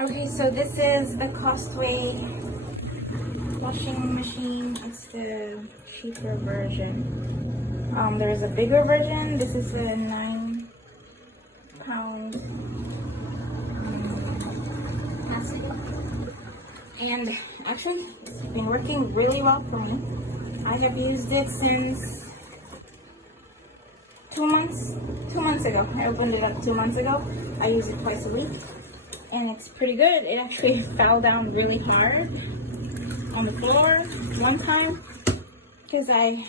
Okay, so this is the Costway washing machine. It's the cheaper version. There's a bigger version. This is a 9-pound plastic. And actually, it's been working really well for me. I have used it since 2 months. 2 months ago. I opened it up 2 months ago. I use it twice a week. And it's pretty good. It actually fell down really hard on the floor one time because I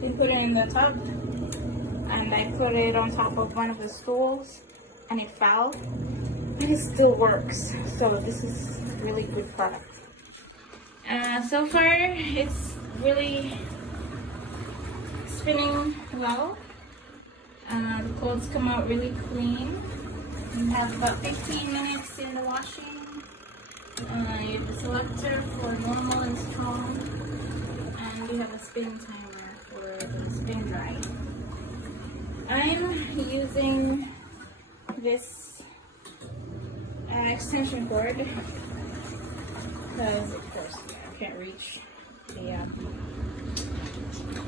didn't put it in the tub, and I put it on top of one of the stools and it fell, but it still works. So this is a really good product. So far it's really spinning well. The clothes come out really clean. You have about 15 minutes in the washing. You have the selector for normal and strong, and you have a spin timer for the spin dry. I'm using this extension cord because, of course, I can't reach the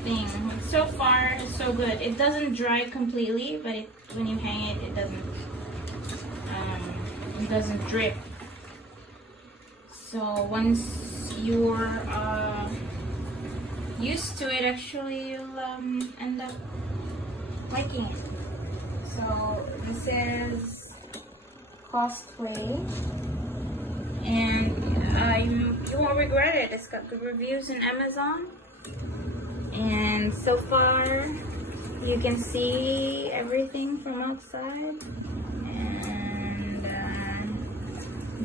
thing. So far, it's so good. It doesn't dry completely, but when you hang it, it doesn't drip. So once you're used to it, actually you'll end up liking it. So this is Costway, and you won't regret it. It's got good reviews in Amazon, and so far you can see everything from outside.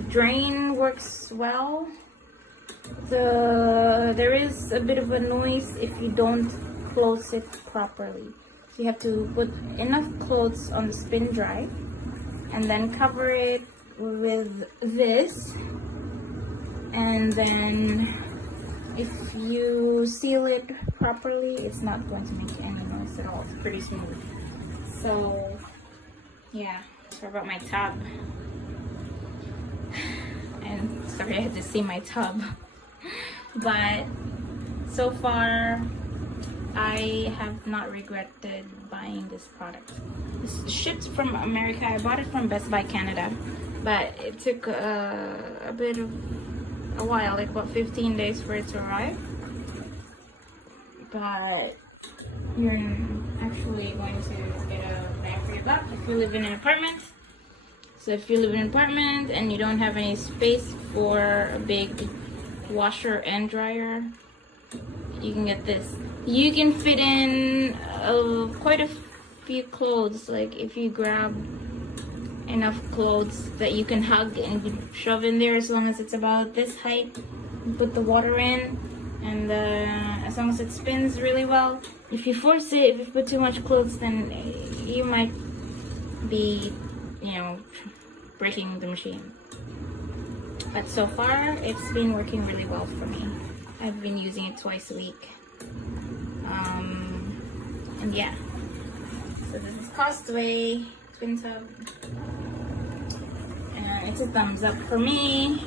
Drain works well. There is a bit of a noise if you don't close it properly. So you have to put enough clothes on the spin dry and then cover it with this, and then if you seal it properly, it's not going to make any noise at all. It's pretty smooth. So yeah, sorry about my tub. And sorry, I had to see my tub. But so far, I have not regretted buying this product. It's shipped from America. I bought it from Best Buy Canada, but it took a while, like about 15 days for it to arrive. But you're actually going to get a bang for your buck if you live in an apartment. So if you live in an apartment and you don't have any space for a big washer and dryer, you can get this. You can fit in quite a few clothes. Like if you grab enough clothes that you can hug and shove in there, as long as it's about this height, you put the water in, and as long as it spins really well. If you force it, if you put too much clothes, then you might be, breaking the machine. But so far, it's been working really well for me. I've been using it twice a week. And yeah. So this is Costway Twin Tub. It's a thumbs up for me.